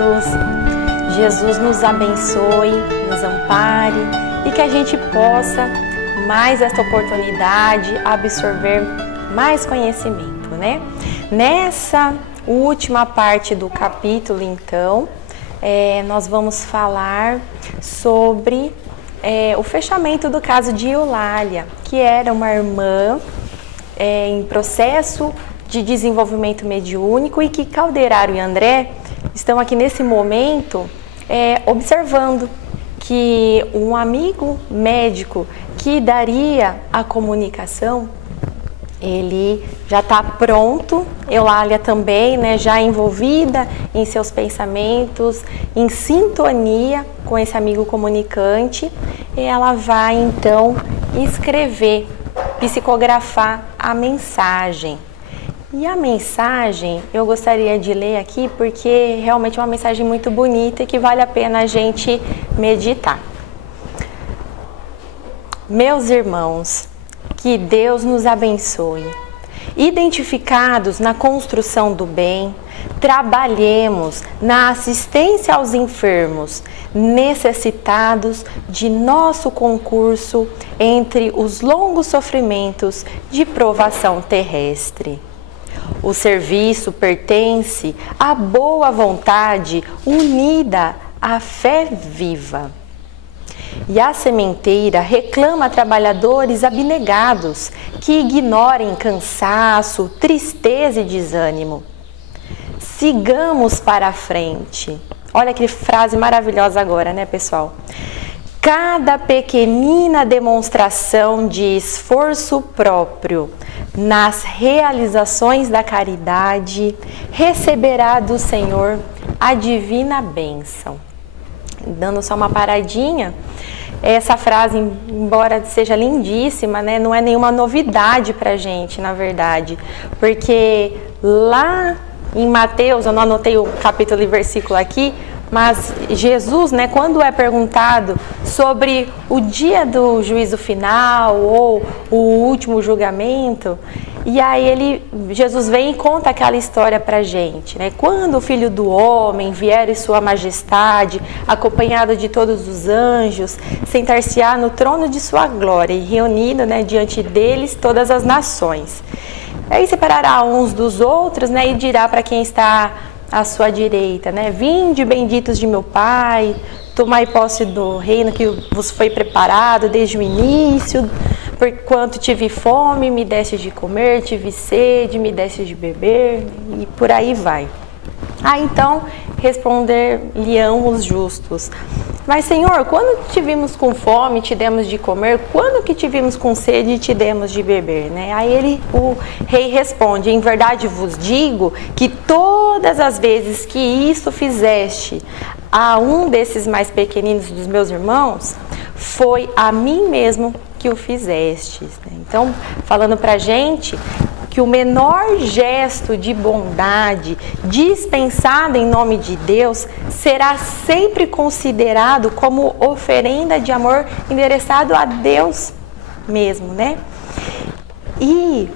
todos. Jesus nos abençoe, nos ampare e que a gente possa, mais esta oportunidade, absorver mais conhecimento, né? Nessa última parte do capítulo, então, nós vamos falar sobre o fechamento do caso de Eulália, que era uma irmã em processo de desenvolvimento mediúnico e que Calderaro e André estão aqui nesse momento observando que um amigo médico que daria a comunicação, ele já está pronto, Eulália também, né, já envolvida em seus pensamentos, em sintonia com esse amigo comunicante, e ela vai então escrever, psicografar a mensagem. E a mensagem eu gostaria de ler aqui porque realmente é uma mensagem muito bonita e que vale a pena a gente meditar. Meus irmãos, que Deus nos abençoe. Identificados na construção do bem, trabalhemos na assistência aos enfermos, necessitados de nosso concurso entre os longos sofrimentos de provação terrestre. O serviço pertence à boa vontade unida à fé viva. E a sementeira reclama trabalhadores abnegados que ignorem cansaço, tristeza e desânimo. Sigamos para a frente. Olha que frase maravilhosa agora, né, pessoal? Cada pequenina demonstração de esforço próprio nas realizações da caridade receberá do Senhor a divina bênção. Dando só uma paradinha, essa frase, embora seja lindíssima, né, não é nenhuma novidade para a gente, na verdade, porque lá em Mateus, eu não anotei o capítulo e versículo aqui, mas Jesus, né, quando é perguntado sobre o dia do juízo final ou o último julgamento, e aí Jesus vem e conta aquela história pra gente, né? Quando o Filho do Homem vier em sua majestade, acompanhado de todos os anjos, sentar-se-á no trono de sua glória e reunido, né, diante deles todas as nações. Aí separará uns dos outros, né, e dirá para quem está à sua direita, né? Vinde, benditos de meu Pai, tomai posse do reino que vos foi preparado desde o início. Porquanto tive fome, me deste de comer, tive sede, me deste de beber, e por aí vai. Então responder-lhe-ão os justos: mas, Senhor, quando te vimos com fome, te demos de comer? Quando que te vimos com sede, te demos de beber? Né? Aí o rei responde: em verdade vos digo que todas as vezes que isso fizeste a um desses mais pequeninos dos meus irmãos, foi a mim mesmo que o fizestes. Então, falando pra gente que o menor gesto de bondade dispensado em nome de Deus será sempre considerado como oferenda de amor endereçado a Deus mesmo, né? E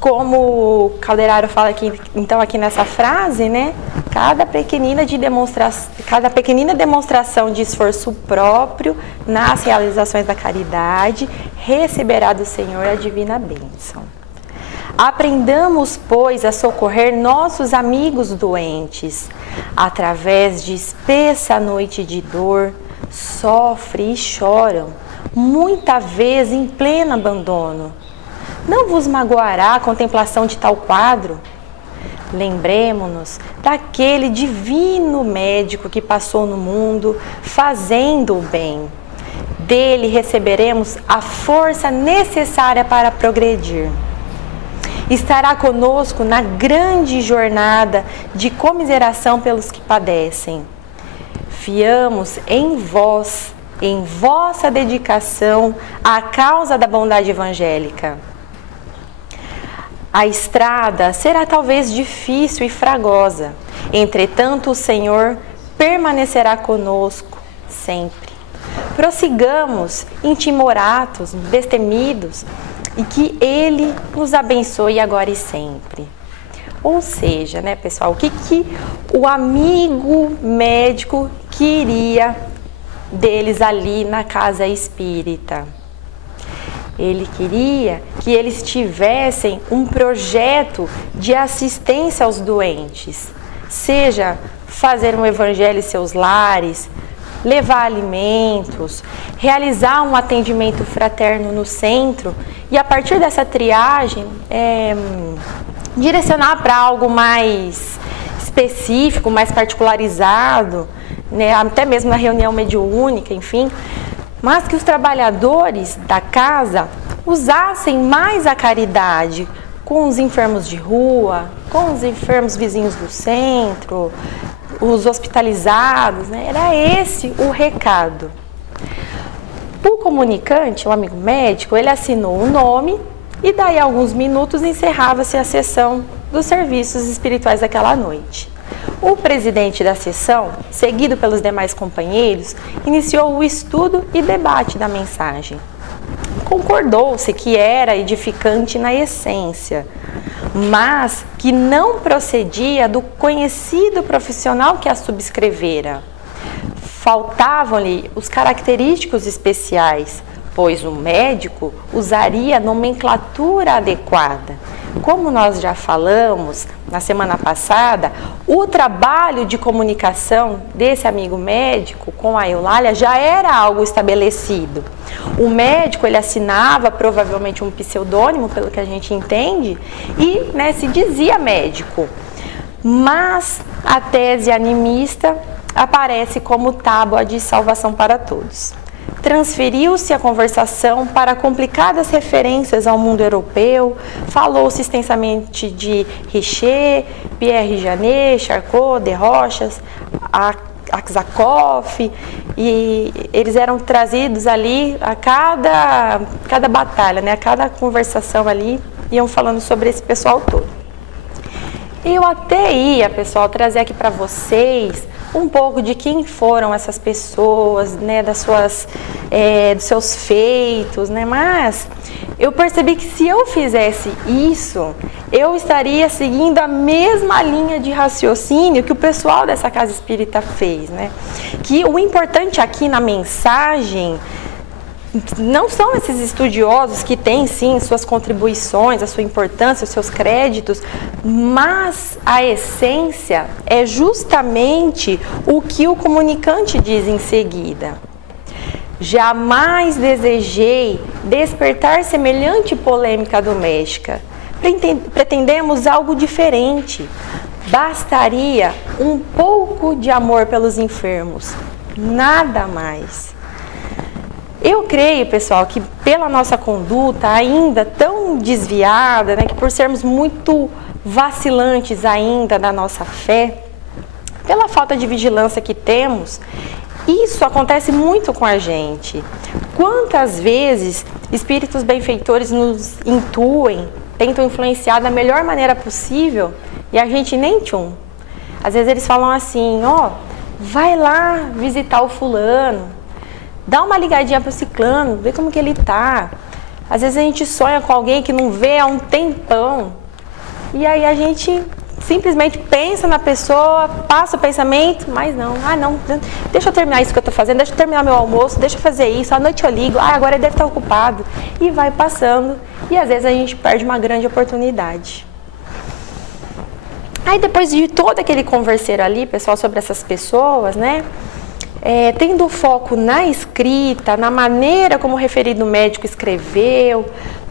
como Calderaro fala aqui, então, aqui nessa frase, né? Cada pequenina demonstração de esforço próprio nas realizações da caridade receberá do Senhor a divina bênção. Aprendamos, pois, a socorrer nossos amigos doentes. Através de espessa noite de dor, sofrem e choram, muita vez em pleno abandono. Não vos magoará a contemplação de tal quadro? Lembremo-nos daquele divino médico que passou no mundo fazendo o bem. Dele receberemos a força necessária para progredir. Estará conosco na grande jornada de comiseração pelos que padecem. Fiamos em vós, em vossa dedicação à causa da bondade evangélica. A estrada será talvez difícil e fragosa, entretanto o Senhor permanecerá conosco sempre. Prossigamos intimoratos, destemidos, e que Ele nos abençoe agora e sempre. Ou seja, né, pessoal, o que o amigo médico queria deles ali na casa espírita? Ele queria que eles tivessem um projeto de assistência aos doentes, seja fazer um evangelho em seus lares, levar alimentos, realizar um atendimento fraterno no centro e a partir dessa triagem direcionar para algo mais específico, mais particularizado, né, até mesmo na reunião mediúnica, enfim, mas que os trabalhadores da casa usassem mais a caridade com os enfermos de rua, com os enfermos vizinhos do centro, os hospitalizados, né? Era esse o recado. O comunicante, o amigo médico, ele assinou o nome e daí a alguns minutos encerrava-se a sessão dos serviços espirituais daquela noite. O presidente da sessão, seguido pelos demais companheiros, iniciou o estudo e debate da mensagem. Concordou-se que era edificante na essência, mas que não procedia do conhecido profissional que a subscrevera. Faltavam-lhe os característicos especiais, pois o médico usaria a nomenclatura adequada. Como nós já falamos na semana passada, o trabalho de comunicação desse amigo médico com a Eulália já era algo estabelecido. O médico, ele assinava provavelmente um pseudônimo, pelo que a gente entende, e, né, se dizia médico. Mas a tese animista aparece como tábua de salvação para todos. Transferiu-se a conversação para complicadas referências ao mundo europeu, falou-se extensamente de Richer, Pierre Janet, Charcot, de Rochas, Aksakov, e eles eram trazidos ali a cada batalha, né? A cada conversação ali, iam falando sobre esse pessoal todo. Eu até ia, pessoal, trazer aqui para vocês um pouco de quem foram essas pessoas, né, dos seus feitos, né, mas eu percebi que se eu fizesse isso, eu estaria seguindo a mesma linha de raciocínio que o pessoal dessa casa espírita fez, né, que o importante aqui na mensagem não são esses estudiosos que têm, sim, suas contribuições, a sua importância, os seus créditos, mas a essência é justamente o que o comunicante diz em seguida. Jamais desejei despertar semelhante polêmica doméstica. Pretendemos algo diferente. Bastaria um pouco de amor pelos enfermos, nada mais. Eu creio, pessoal, que pela nossa conduta ainda tão desviada, né, que por sermos muito vacilantes ainda na nossa fé, pela falta de vigilância que temos, isso acontece muito com a gente. Quantas vezes espíritos benfeitores nos intuem, tentam influenciar da melhor maneira possível e a gente nem tchum. Às vezes eles falam assim, ó, vai lá visitar o fulano, dá uma ligadinha pro ciclano, vê como que ele tá. Às vezes a gente sonha com alguém que não vê há um tempão. E aí a gente simplesmente pensa na pessoa, passa o pensamento, mas não. Ah, não, deixa eu terminar isso que eu tô fazendo, deixa eu terminar meu almoço, deixa eu fazer isso, à noite eu ligo, agora ele deve estar ocupado. E vai passando. E às vezes a gente perde uma grande oportunidade. Aí depois de todo aquele converseiro ali, pessoal, sobre essas pessoas, né? Tendo foco na escrita, na maneira como o referido médico escreveu,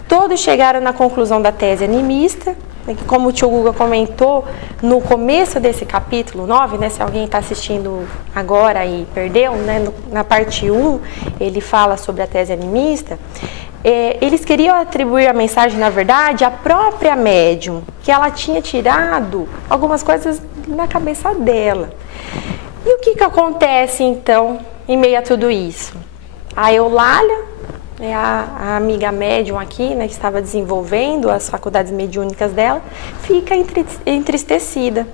todos chegaram na conclusão da tese animista, né, que como o tio Guga comentou no começo desse capítulo 9, né, se alguém está assistindo agora e perdeu, né, na parte 1, ele fala sobre a tese animista, eles queriam atribuir a mensagem, na verdade, à própria médium, que ela tinha tirado algumas coisas na cabeça dela. E o que acontece, então, em meio a tudo isso? A Eulália, né, a amiga médium aqui, né, que estava desenvolvendo as faculdades mediúnicas dela, fica entristecida.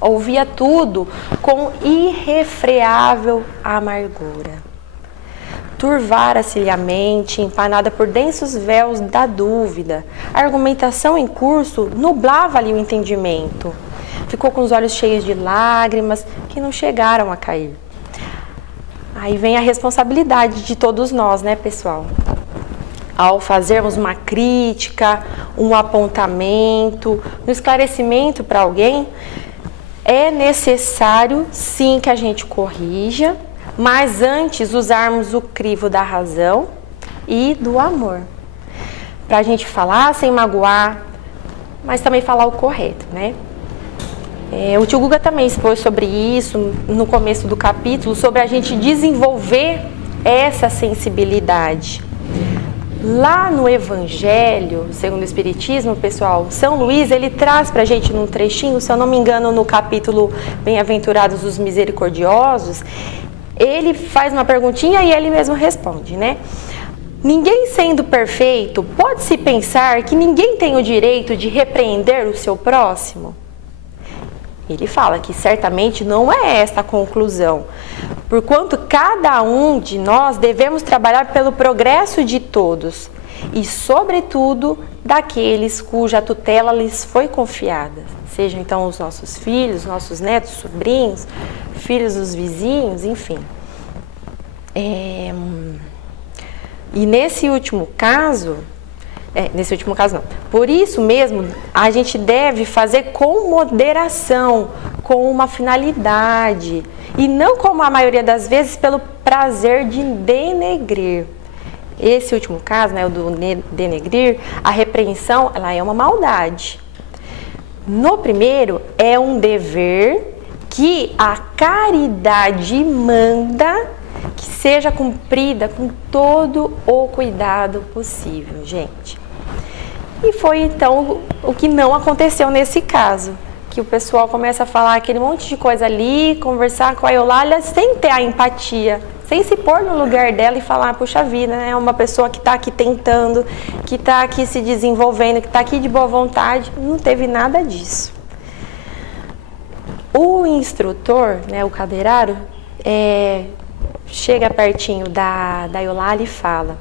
Ouvia tudo com irrefreável amargura. turvara-se-lhe a mente, empanada por densos véus da dúvida. A argumentação em curso nublava-lhe o entendimento. Ficou com os olhos cheios de lágrimas que não chegaram a cair. Aí vem a responsabilidade de todos nós, né, pessoal? Ao fazermos uma crítica, um apontamento, um esclarecimento para alguém, é necessário, sim, que a gente corrija, mas antes usarmos o crivo da razão e do amor. Para a gente falar sem magoar, mas também falar o correto, né? O tio Guga também expôs sobre isso no começo do capítulo, sobre a gente desenvolver essa sensibilidade. Lá no Evangelho, segundo o Espiritismo, pessoal, São Luís, ele traz para a gente num trechinho, se eu não me engano, no capítulo Bem-aventurados os Misericordiosos, ele faz uma perguntinha e ele mesmo responde, né? Ninguém sendo perfeito, pode-se pensar que ninguém tem o direito de repreender o seu próximo? Ele fala que certamente não é esta a conclusão, porquanto cada um de nós devemos trabalhar pelo progresso de todos e, sobretudo, daqueles cuja tutela lhes foi confiada, sejam então os nossos filhos, nossos netos, sobrinhos, filhos dos vizinhos, enfim. E nesse último caso não. Por isso mesmo, a gente deve fazer com moderação, com uma finalidade, e não como a maioria das vezes pelo prazer de denegrir. Esse último caso, né, o do denegrir, a repreensão, ela é uma maldade. No primeiro, é um dever que a caridade manda que seja cumprida com todo o cuidado possível, gente. E foi então o que não aconteceu nesse caso, que o pessoal começa a falar aquele monte de coisa ali, conversar com a Eulália sem ter a empatia, sem se pôr no lugar dela e falar, puxa vida, né? É uma pessoa que está aqui tentando, que está aqui se desenvolvendo, que está aqui de boa vontade. Não teve nada disso. O instrutor, né, o cadeiraro, chega pertinho da Eulália e fala,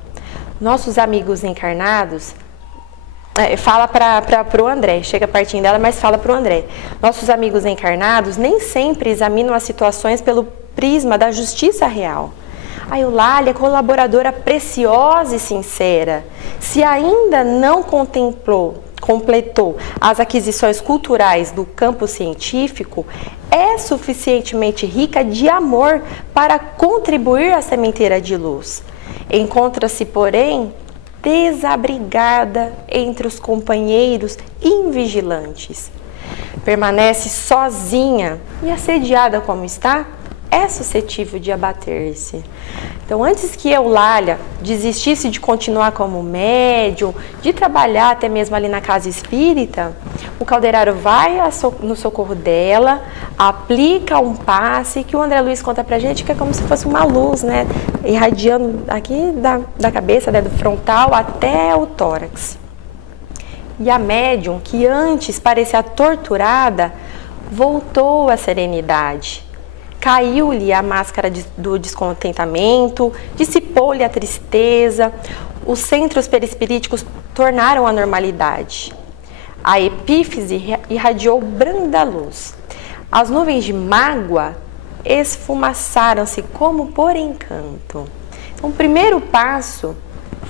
nossos amigos encarnados, fala para o André, chega pertinho dela, mas fala para o André, nossos amigos encarnados nem sempre examinam as situações pelo prisma da justiça real. A Eulália, colaboradora preciosa e sincera, se ainda não completou as aquisições culturais do campo científico, é suficientemente rica de amor para contribuir à sementeira de luz. Encontra-se, porém, desabrigada entre os companheiros invigilantes. Permanece sozinha e, assediada como está, é suscetível de abater-se. Então, antes que Eulália desistisse de continuar como médium, de trabalhar até mesmo ali na casa espírita, o caldeiraro vai no socorro dela, aplica um passe que o André Luiz conta pra gente que é como se fosse uma luz, né? Irradiando aqui da cabeça, né, do frontal até o tórax. E a médium, que antes parecia torturada, voltou à serenidade. Caiu-lhe a máscara do descontentamento, dissipou-lhe a tristeza, os centros perispiríticos tornaram a normalidade. A epífise irradiou branda luz. As nuvens de mágoa esfumaçaram-se como por encanto. Então, o primeiro passo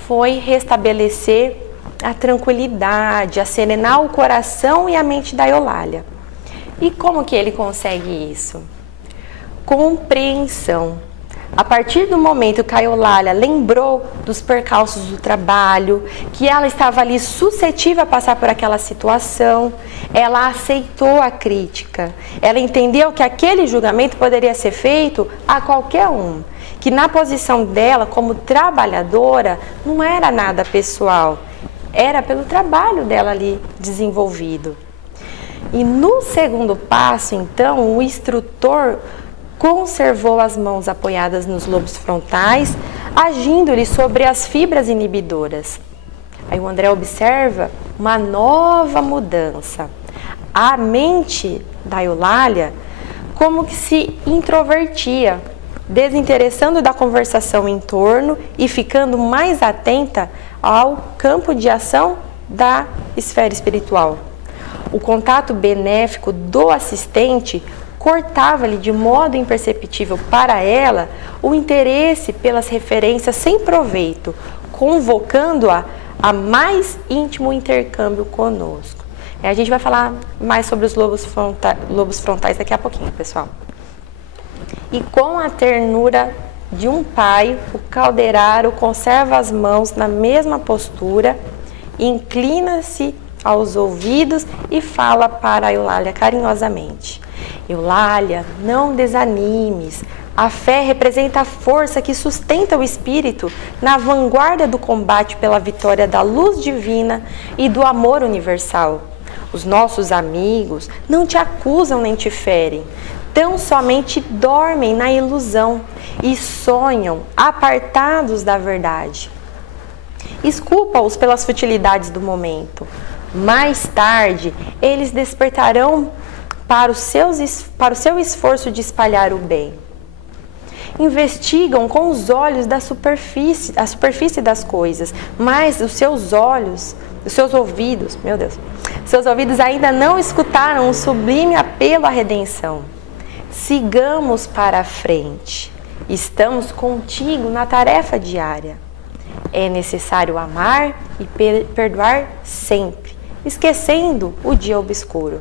foi restabelecer a tranquilidade, a serenar o coração e a mente da Eulália. E como que ele consegue isso? Compreensão. A partir do momento que a Eulália lembrou dos percalços do trabalho, que ela estava ali suscetível a passar por aquela situação, ela aceitou a crítica. Ela entendeu que aquele julgamento poderia ser feito a qualquer um, que na posição dela como trabalhadora não era nada pessoal, era pelo trabalho dela ali desenvolvido. E no segundo passo, então, o instrutor conservou as mãos apoiadas nos lobos frontais, agindo-lhe sobre as fibras inibidoras. Aí o André observa uma nova mudança. A mente da Eulália como que se introvertia, desinteressando da conversação em torno e ficando mais atenta ao campo de ação da esfera espiritual. O contato benéfico do assistente cortava-lhe de modo imperceptível para ela o interesse pelas referências sem proveito, convocando-a a mais íntimo intercâmbio conosco. A gente vai falar mais sobre os lobos frontais daqui a pouquinho, pessoal. E com a ternura de um pai, o caldeiraro conserva as mãos na mesma postura, inclina-se aos ouvidos e fala para a Eulália carinhosamente: Eulália, não desanimes. A fé representa a força que sustenta o espírito na vanguarda do combate pela vitória da luz divina e do amor universal. Os nossos amigos não te acusam nem te ferem, tão somente dormem na ilusão e sonham apartados da verdade. Esculpa-os pelas futilidades do momento. Mais tarde, eles despertarão para o seu esforço de espalhar o bem. Investigam com os olhos da superfície, a superfície das coisas, mas os seus ouvidos ainda não escutaram o sublime apelo à redenção. Sigamos para a frente. Estamos contigo na tarefa diária. É necessário amar e perdoar sempre, esquecendo o dia obscuro,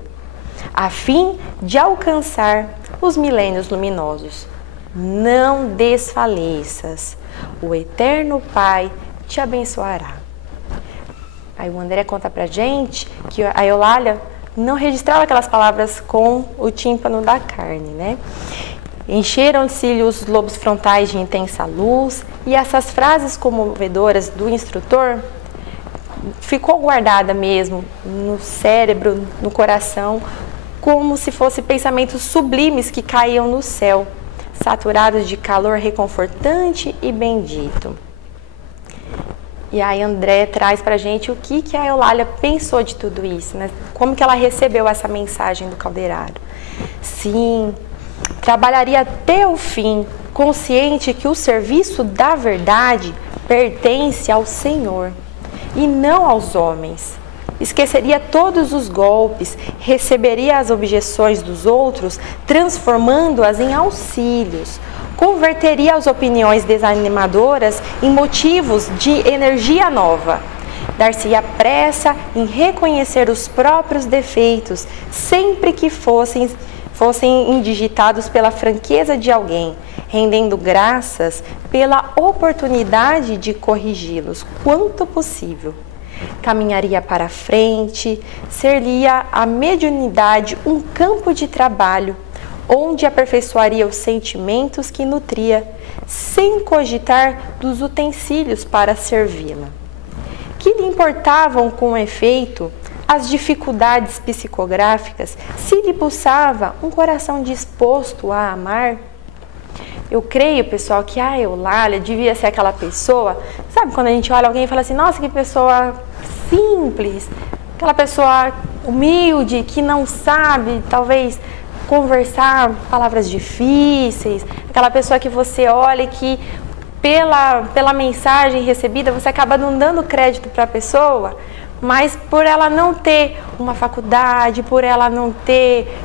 a fim de alcançar os milênios luminosos. Não desfaleças, o Eterno Pai te abençoará. Aí o André conta pra gente que a Eulália não registrava aquelas palavras com o tímpano da carne, né? Encheram-se-lhe os lobos frontais de intensa luz, e essas frases comovedoras do instrutor ficou guardada mesmo no cérebro, no coração, como se fossem pensamentos sublimes que caíam no céu, saturados de calor reconfortante e bendito. E aí André traz pra gente o que a Eulália pensou de tudo isso, né? Como que ela recebeu essa mensagem do caldeiraro. Sim, trabalharia até o fim, consciente que o serviço da verdade pertence ao Senhor e não aos homens. Esqueceria todos os golpes, receberia as objeções dos outros, transformando-as em auxílios. Converteria as opiniões desanimadoras em motivos de energia nova. Dar-se-ia pressa em reconhecer os próprios defeitos, sempre que fossem indigitados pela franqueza de alguém, rendendo graças pela oportunidade de corrigi-los quanto possível. Caminharia para a frente, ser-lhe-ia a mediunidade um campo de trabalho, onde aperfeiçoaria os sentimentos que nutria, sem cogitar dos utensílios para servi-la. Que lhe importavam, com efeito, as dificuldades psicográficas, se lhe pulsava um coração disposto a amar? Eu creio, pessoal, que a Eulália devia ser aquela pessoa, sabe, quando a gente olha alguém e fala assim, nossa, que pessoa simples, aquela pessoa humilde, que não sabe, talvez, conversar palavras difíceis, aquela pessoa que você olha e que pela mensagem recebida você acaba não dando crédito para a pessoa, mas por ela não ter uma faculdade, por ela não ter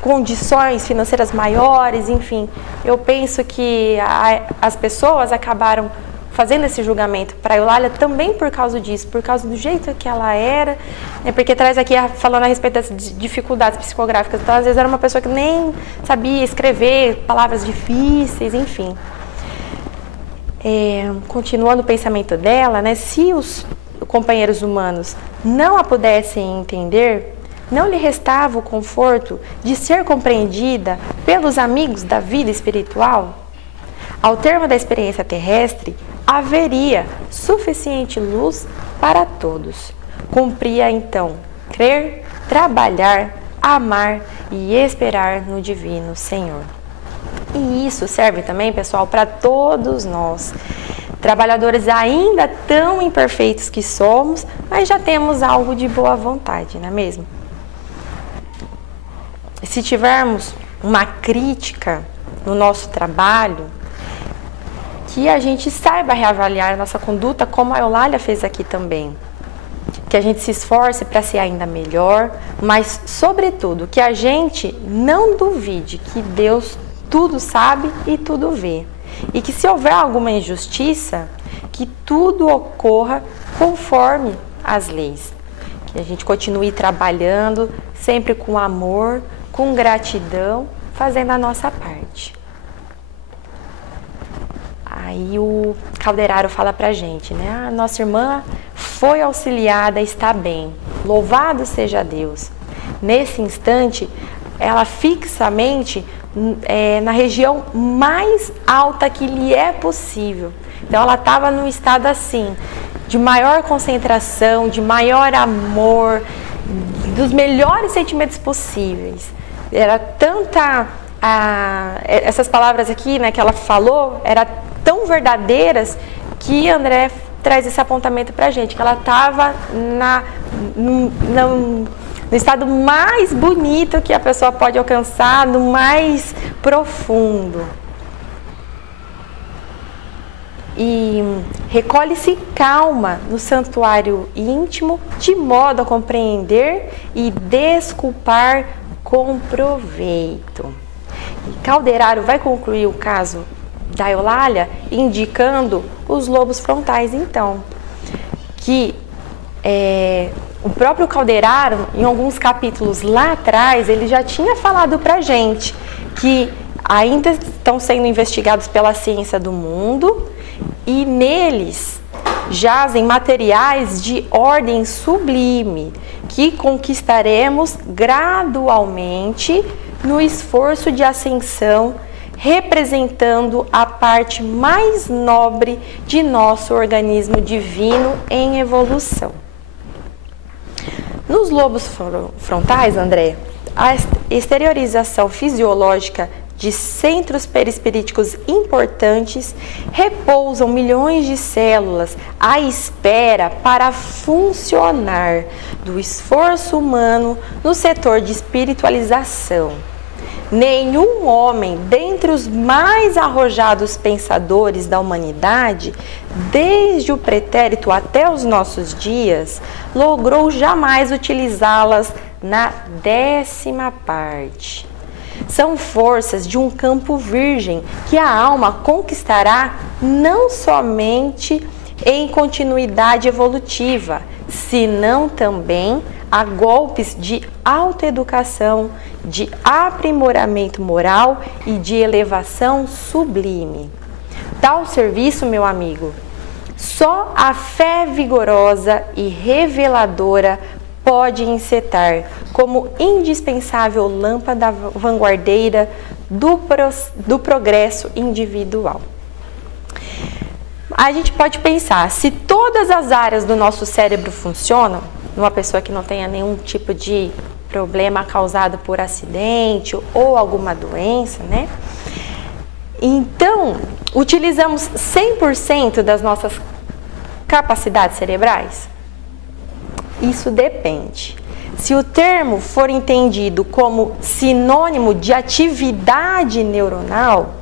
condições financeiras maiores, enfim, eu penso que as pessoas acabaram fazendo esse julgamento para a Eulália também por causa disso, por causa do jeito que ela era, né? Porque traz aqui falando a respeito das dificuldades psicográficas, então às vezes era uma pessoa que nem sabia escrever palavras difíceis, enfim. Continuando o pensamento dela, né? Se os companheiros humanos não a pudessem entender, não lhe restava o conforto de ser compreendida pelos amigos da vida espiritual? Ao termo da experiência terrestre, haveria suficiente luz para todos. Cumpria então crer, trabalhar, amar e esperar no Divino Senhor. E isso serve também, pessoal, para todos nós, trabalhadores ainda tão imperfeitos que somos, mas já temos algo de boa vontade, não é mesmo? Se tivermos uma crítica no nosso trabalho, que a gente saiba reavaliar a nossa conduta, como a Eulália fez aqui também. Que a gente se esforce para ser ainda melhor, mas, sobretudo, que a gente não duvide que Deus tudo sabe e tudo vê. E que se houver alguma injustiça, que tudo ocorra conforme as leis. Que a gente continue trabalhando sempre com amor, com gratidão, fazendo a nossa parte. Aí o Calderaro fala pra gente, né? A nossa irmã foi auxiliada, está bem. Louvado seja Deus. Nesse instante, ela fixamente na região mais alta que lhe é possível. Então ela estava num estado assim, de maior concentração, de maior amor, dos melhores sentimentos possíveis. Era tanta... essas palavras aqui, né, que ela falou, eram tão verdadeiras que André traz esse apontamento pra gente, que ela estava no estado mais bonito que a pessoa pode alcançar, no mais profundo. E recolhe-se calma no santuário íntimo, de modo a compreender e desculpar com proveito. E Calderaro vai concluir o caso da Eulália indicando os lobos frontais, então, que o próprio Calderaro, em alguns capítulos lá atrás, ele já tinha falado pra gente que ainda estão sendo investigados pela ciência do mundo e neles jazem materiais de ordem sublime que conquistaremos gradualmente no esforço de ascensão, representando a parte mais nobre de nosso organismo divino em evolução. Nos lobos frontais, André, a exteriorização fisiológica de centros perispiríticos importantes repousam milhões de células à espera para funcionar do esforço humano no setor de espiritualização. Nenhum homem, dentre os mais arrojados pensadores da humanidade, desde o pretérito até os nossos dias, logrou jamais utilizá-las na 10ª parte. São forças de um campo virgem que a alma conquistará não somente em continuidade evolutiva, senão também a golpes de autoeducação, de aprimoramento moral e de elevação sublime. Tal serviço, meu amigo, só a fé vigorosa e reveladora pode encetar como indispensável lâmpada vanguardeira do progresso individual. A gente pode pensar, se todas as áreas do nosso cérebro funcionam, numa pessoa que não tenha nenhum tipo de problema causado por acidente ou alguma doença, né? Então, utilizamos 100% das nossas capacidades cerebrais? Isso depende. Se o termo for entendido como sinônimo de atividade neuronal,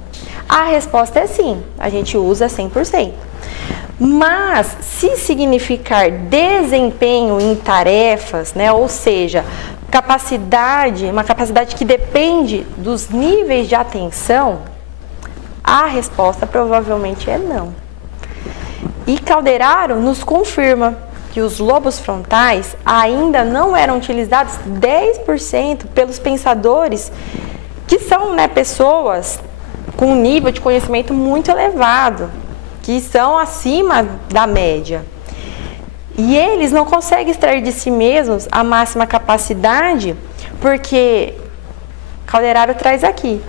a resposta é sim, a gente usa 100%. Mas, se significar desempenho em tarefas, né, ou seja, uma capacidade que depende dos níveis de atenção, a resposta provavelmente é não. E Calderaro nos confirma que os lobos frontais ainda não eram utilizados 10% pelos pensadores que são, né, pessoas com um nível de conhecimento muito elevado, que são acima da média. E eles não conseguem extrair de si mesmos a máxima capacidade, porque Calderaro traz aqui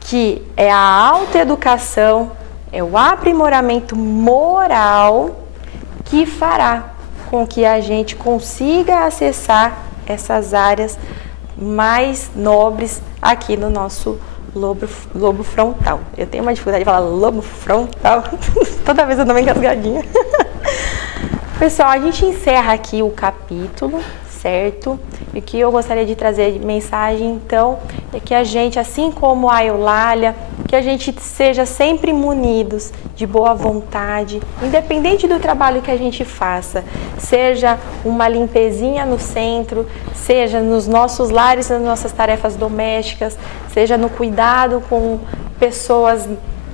que é a autoeducação, é o aprimoramento moral que fará com que a gente consiga acessar essas áreas mais nobres aqui no nosso lobo frontal. Eu tenho uma dificuldade de falar lobo frontal, toda vez eu dou uma engasgadinha. Pessoal, a gente encerra aqui o capítulo, certo? E o que eu gostaria de trazer de mensagem, então, é que a gente, assim como a Eulália, que a gente seja sempre munidos de boa vontade, independente do trabalho que a gente faça, seja uma limpezinha no centro, seja nos nossos lares, nas nossas tarefas domésticas, seja no cuidado com pessoas,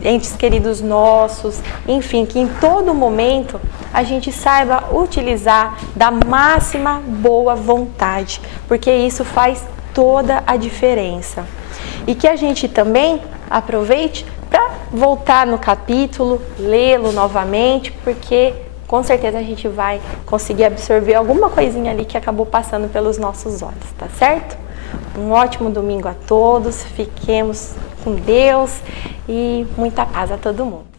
entes queridos nossos, enfim, que em todo momento a gente saiba utilizar da máxima boa vontade, porque isso faz toda a diferença. E que a gente também aproveite para voltar no capítulo, lê-lo novamente, porque com certeza a gente vai conseguir absorver alguma coisinha ali que acabou passando pelos nossos olhos, tá certo? Um ótimo domingo a todos, fiquemos com Deus e muita paz a todo mundo.